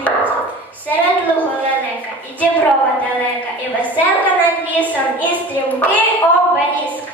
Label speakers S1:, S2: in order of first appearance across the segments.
S1: пшеницю. Серед лугу далека, і діброва далека, і веселка над лісом, і стрімкий обеліск.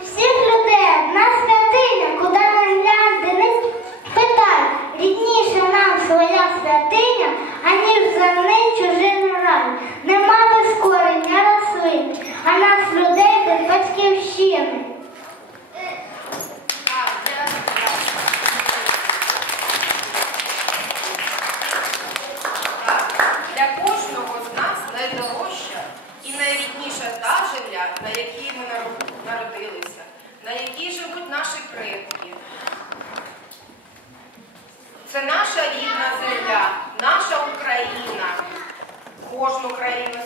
S1: У всіх людей одна святиня, куди не глянь, не питай, рідніша нам своя святиня, аніж земний чужий рай. Нема без корення рослин, а нас людей без батьківщини.
S2: Так, Для кожного з нас найдорожча і найрідніша та земля, на якій ми наро- народилися, на якій живуть наші предки. Це наша рідна земля, наша Україна. Кожну країну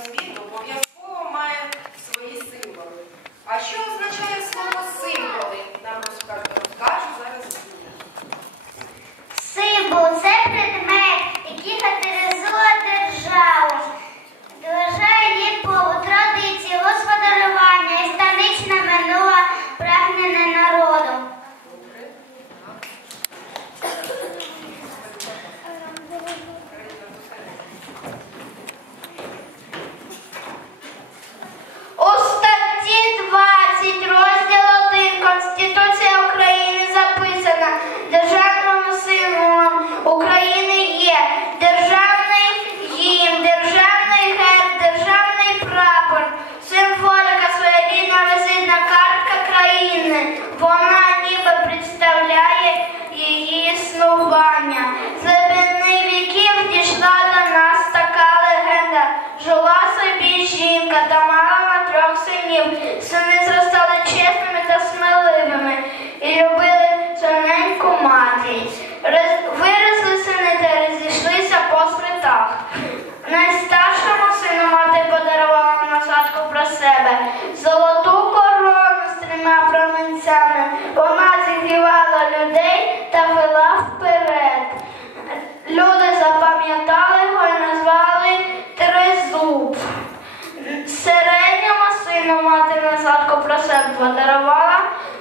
S1: про подарувала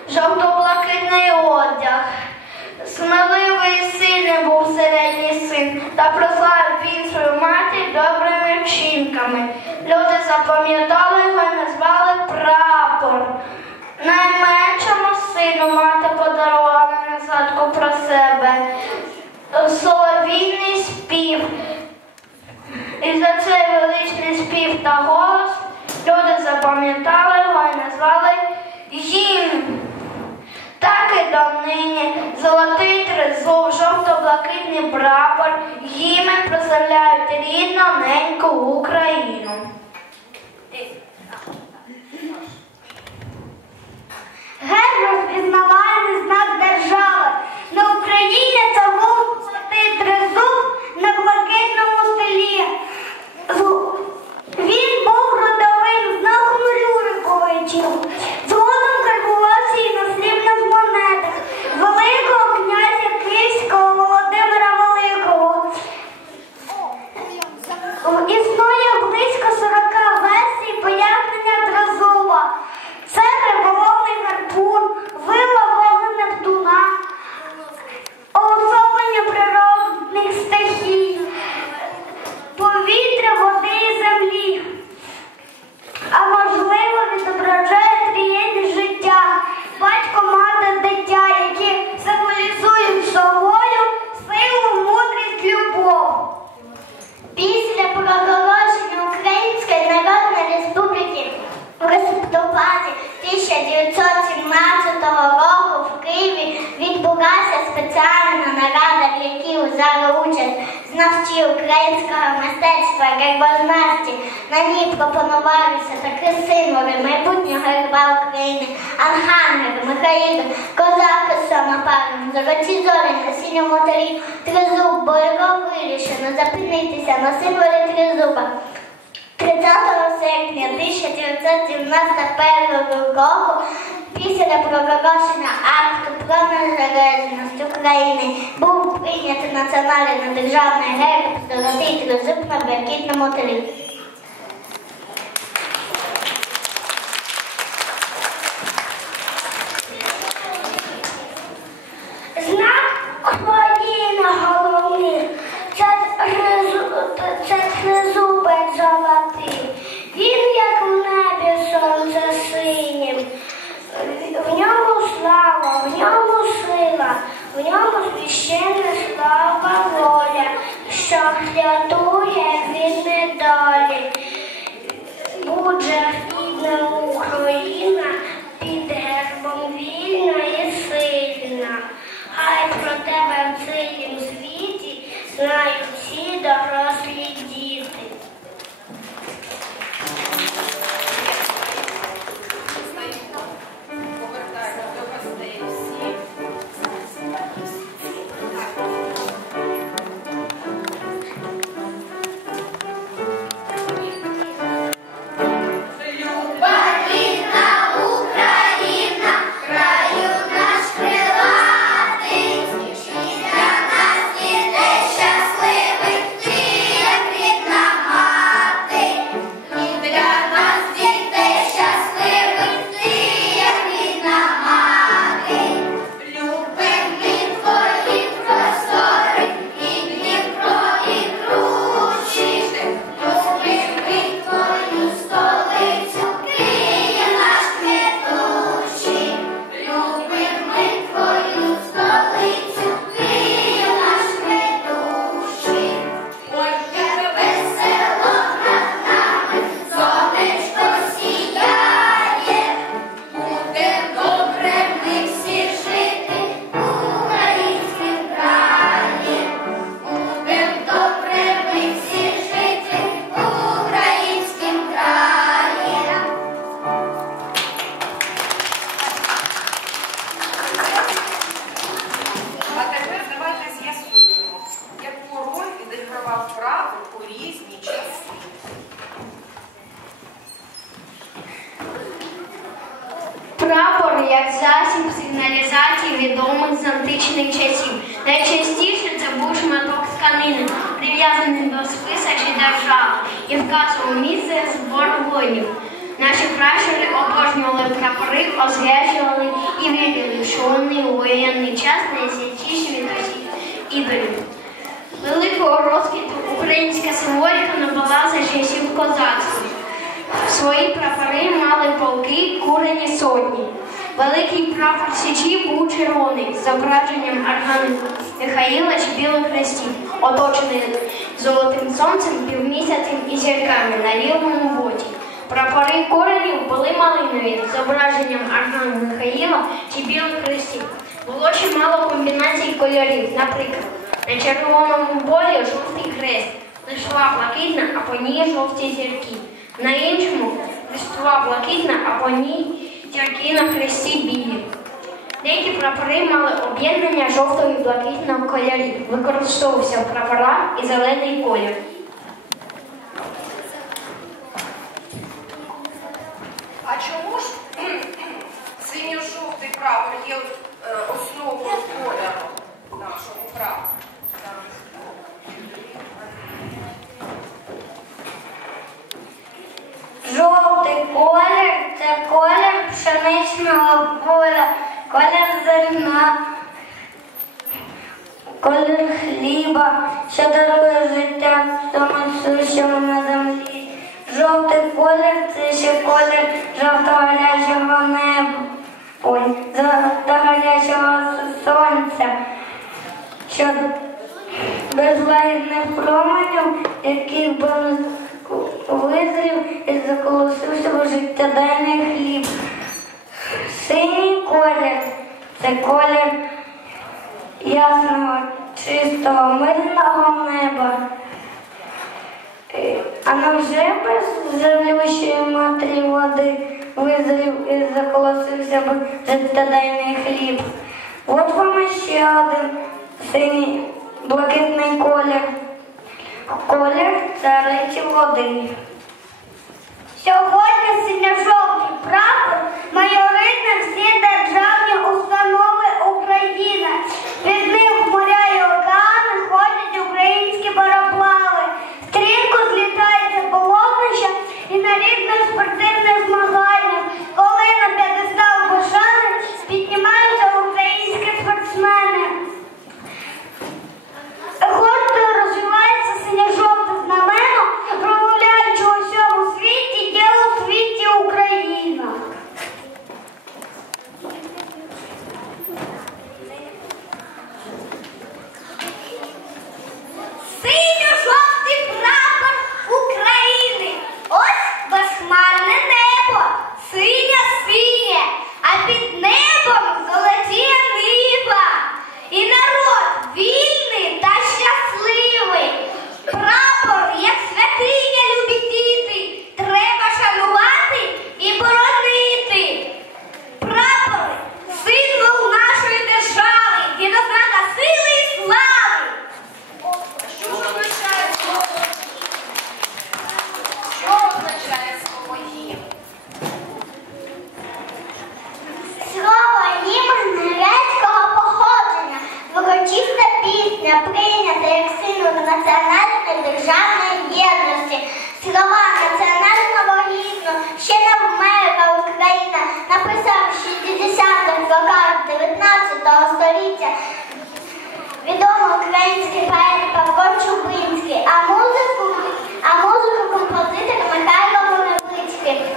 S1: жовто-блакитний одяг. Сміливий і сильний був середній син, та прославив він свою матір добрими вчинками. Люди запам'ятали його і назвали прапор. Найменшому сину мати подарувала насадку про себе. Соловійний спів. І за цей величний спів та голос люди запам'ятали його і назвали гімн. Так і давнині золотий тризуб, жовто-блакитний прапор, гімн прославляють рідну неньку Україну. Um, is спеціальна нарада, в якій взяли участь знавці українського мистецтва гербознавці. На ній пропонувалися такі символи майбутнього герба України, ангангели, Михаїли, козаки самопаром, золоті зорі на синьому тарі, тризуб, бойко вирішено запинитися на символі тризуба. 30 серпня 1991 року після проголошення акту про незалежність України був прийнятий національний державний герб золотий тризуб на блакитному тлі. Знак країни
S2: що рятує від недолі. Буде і вказував місце збору воїнів. Наші пращури обожнювали прапори, освячували і вірили, що вони у воєнний час найсвятіші від усіх ідолів. Великого розквіту українська символіка набула за часів козацтва. Свої прапори мали полки, курені сотні. Великий прапор Січі був червоний з зображенням архангела Михаїла чи білих хрестів, оточений золотим сонцем, півмісяцем і зірками на лівому боці. Прапори коренів були малинові з зображенням архангела Михаїла чи білих хрестів. Було чимало комбінацій кольорів, наприклад, на червоному полі жовтий хрест, лишова блакитна, а по ній жовті зірки. На іншому листова блакитна, а по ній зірки на хресті білі. Деякі прапори мали об'єднання жовтого і блакитного кольорів. Використовувався в прапорах і зелений колір.
S3: А чому ж синьо-жовтий прапор є е, основою кольору нашого прапора?
S1: Жовтий колір це колір пшеничного поля, колір зерна, колір хліба, що дарує життя тому сущому на землі. Жовтий колір це ще колір жовтого гарячого неба, ой, жовтого гарячого сонця, що без лагідних променів, яких би визрів і заколосився в життєдайний хліб. Синій колір це колір ясного, чистого, мирного неба. Е, А невже без зелющої матері води визрів і заколосився б життєдайний хліб? От вам ще один синій блакитний колір. Колір цариці води. Сьогодні синьо-жовтий прапор 60-х 19 століття відомий український поет Павло Чубинський, а музику, а музику композитор Михайло Волевицький.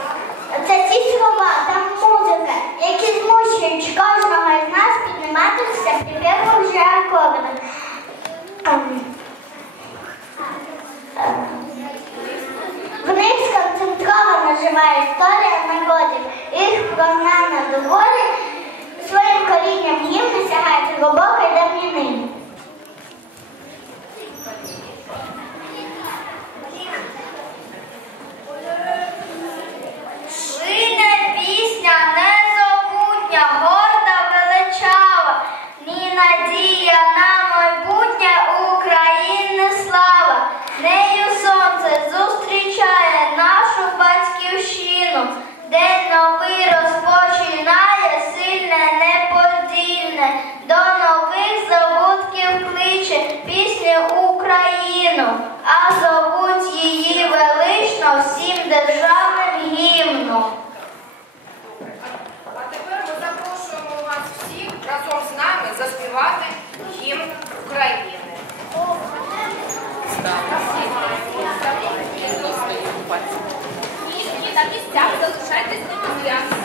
S1: Це ті слова та музика, які змушують кожного з нас підніматися при першому вже акорду. Ем. В них сконцентрована жива історія народів, їх прогнана до корінням гімни сягають глибокої давнини. заспівати гімн України.
S3: На місцях залишайтесь на місцях.